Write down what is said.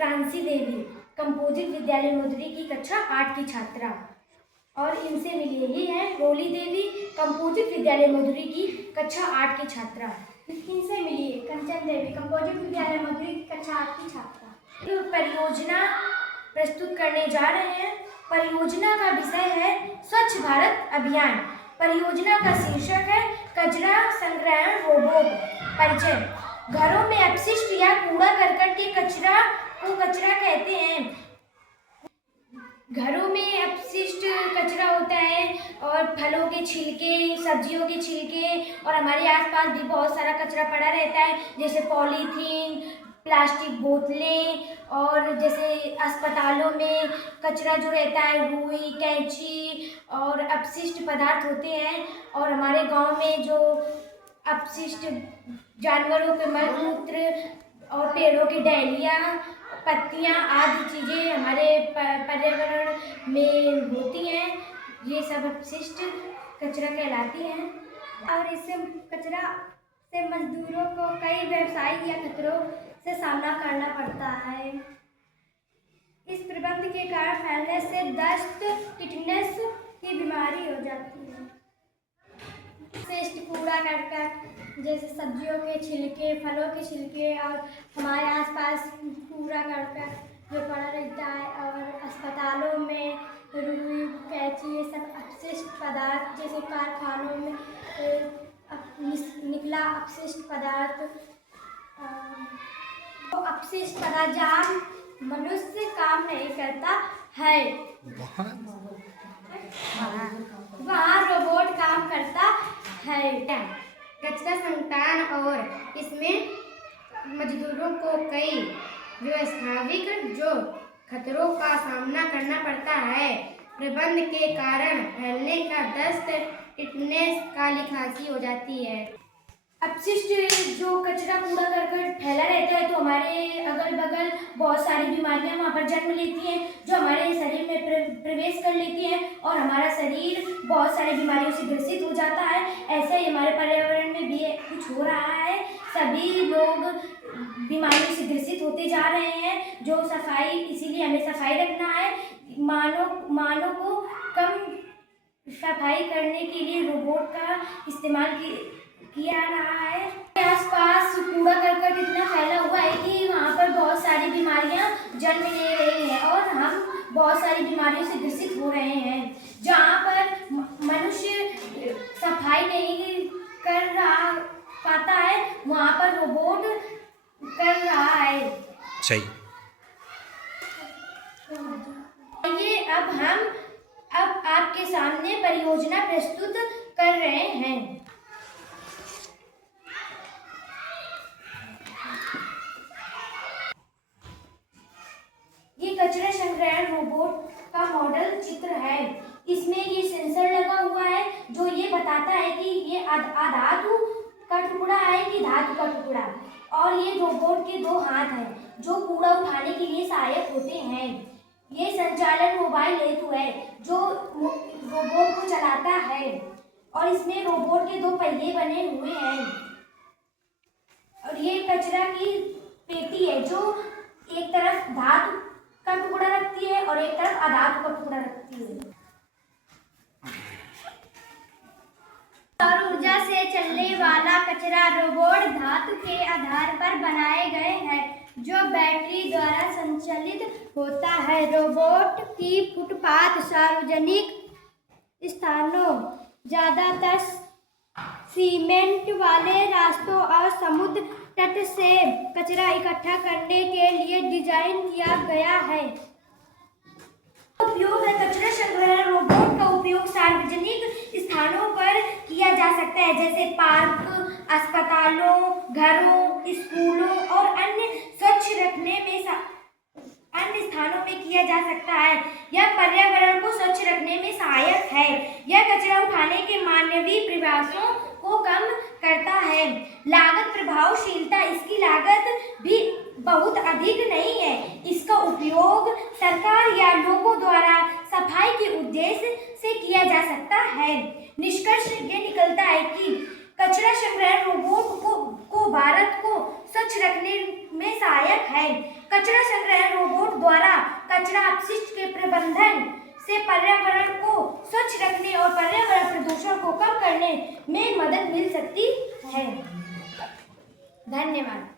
ट्रांसी देवी composite विद्यालय मधुरी की कक्षा 8 की छात्रा। और इनसे मिली ही है रोली देवी कंपोजिट विद्यालय मधुरी की कक्षा 8 की छात्रा। इनसे मिली है कंचन देवी कंपोजिट विद्यालय मधुरी की कक्षा 8 की छात्रा। परियोजना प्रस्तुत करने जा रहे हैं। परियोजना का विषय है स्वच्छ भारत अभियान। परियोजना का शीर्षक है कचरा संग्रहण रोबोट। परिचय। घरों में अपशिष्ट या कूड़ा करकट के कचरा को कचरा कहते हैं। घरों में अपशिष्ट कचरा होता है और फलों के छिलके, सब्जियों के छिलके और हमारे आसपास भी बहुत सारा कचरा पड़ा रहता है, जैसे पॉलीथीन, प्लास्टिक बोतलें, और जैसे अस्पतालों में कचरा जो रहता है रुई, कैंची और अपशिष्ट पदार्थ होते हैं। और हमारे गांव में जो अपशिष्ट जानवरों के मलमूत्र और पेड़ों की डालियाँ, पत्तियाँ आदि चीज़ें हमारे पर्यावरण में होती हैं, ये सब अपशिष्ट कचरा कहलाती हैं। और इससे कचरा से मजदूरों को कई व्यवसायिक या खतरों से सामना करना पड़ता है। इस प्रबंध के कारण फैलने से दस्त, टिटनेस की बीमारी हो जाती है। अपशिष्ट कूड़ा करकट जैसे सब्जियों के छिलके, फलों के छिलके और हमारे आसपास कूड़ा करकट जो पड़ा रहता है, और अस्पतालों में रुई, कैंची, ये सब अपशिष्ट पदार्थ, जैसे कारखानों में निकला अपशिष्ट पदार्थ, वो अपशिष्ट पदार्थ जहाँ मनुष्य काम नहीं करता है वहाँ रोबोट काम करता है। कचरा संकलन और इसमें मजदूरों को कई व्यवसायिक जो खतरों का सामना करना पड़ता है। प्रबंध के कारण फैलने का दस्त, टिटनेस, काली खांसी हो जाती है। अपशिष्ट जो कचरा कूड़ा करकट फैला रहता है तो हमारे अगल बगल बहुत सारी बीमारियां वहाँ पर जन्म लेती हैं, जो हमारे शरीर में प्रवेश कर लेती हैं और हमारा शरीर बहुत सारी बीमारियों से ग्रसित हो जाता है। ऐसा ही हमारे पर्यावरण में भी कुछ हो रहा है। सभी लोग बीमारियों से ग्रसित होते जा रहे हैं। जो सफाई, इसीलिए हमें सफाई रखना है। मानव को कम सफाई करने के लिए रोबोट का इस्तेमाल किया रहा है। आसपास कूड़ा करकट इतना फैला हुआ है कि वहाँ पर बहुत सारी बीमारियाँ जन्म ले रही हैं और हम बहुत सारी बीमारियों से ग्रसित हो रहे हैं। जहाँ पर मनुष्य सफाई नहीं कर रहा पाता है, वहाँ पर रोबोट कर रहा है। सही। आइए अब आपके सामने परियोजना प्रस्तुत कर रहे हैं। ये कचरा संग्रहण रोबोट का मॉडल चित्र है। इसमें ये सेंसर लगा हुआ है जो ये बताता है कि ये अधातु का टुकड़ा है कि धातु का टुकड़ा। और ये रोबोट के 2 हाथ हैं जो कूड़ा उठाने के लिए सहायक होते हैं। ये संचालन मोबाइल हेतु है जो रोबोट को चलाता है। और इसमें रोबोट के 2 पहिए बने हुए हैं। और ये कचरा की पेटी है जो एक तरफ धातु का टुकड़ा रखती है और एक तरफ अधातु का टुकड़ा रखती है। सौर ऊर्जा से चलने वाला कचरा रोबोट धातु के आधार पर बनाए गए हैं जो बैटरी द्वारा संचालित होता है। रोबोट की फुटपाथ, सार्वजनिक स्थानों, ज्यादातर सीमेंट वाले रास्तों और समुद्र तट से कचरा इकट्ठा करने के लिए डिजाइन किया गया है। उपयोग है कचरा संग्रहण रोबोट का उपयोग सार्वजनिक स्थानों पर किया जा सकता है, जैसे पार्क, अस्पतालों, घरों, स्कूलों और अन्य स्थानों में किया जा सकता है। यह पर्यावरण को स्वच्छ रखने में सहायक है। यह कचरा उठाने के मानवीय प्रयासों को कम करता है। लागत प्रभावशीलता, इसकी लागत भी बहुत अधिक नहीं है। इसका उपयोग सरकार या लोगों द्वारा सफाई के उद्देश्य से किया जा सकता है। निष्कर्ष ये निकलता है कि कचरा संग्रहण रोबोट को भारत को स्वच्छ रखने में सहायक है। कचरा संग्रह रोबोट द्वारा कचरा अपशिष्ट के प्रबंधन से पर्यावरण को स्वच्छ रखने और पर्यावरण प्रदूषण को कम करने में मदद मिल सकती है। धन्यवाद।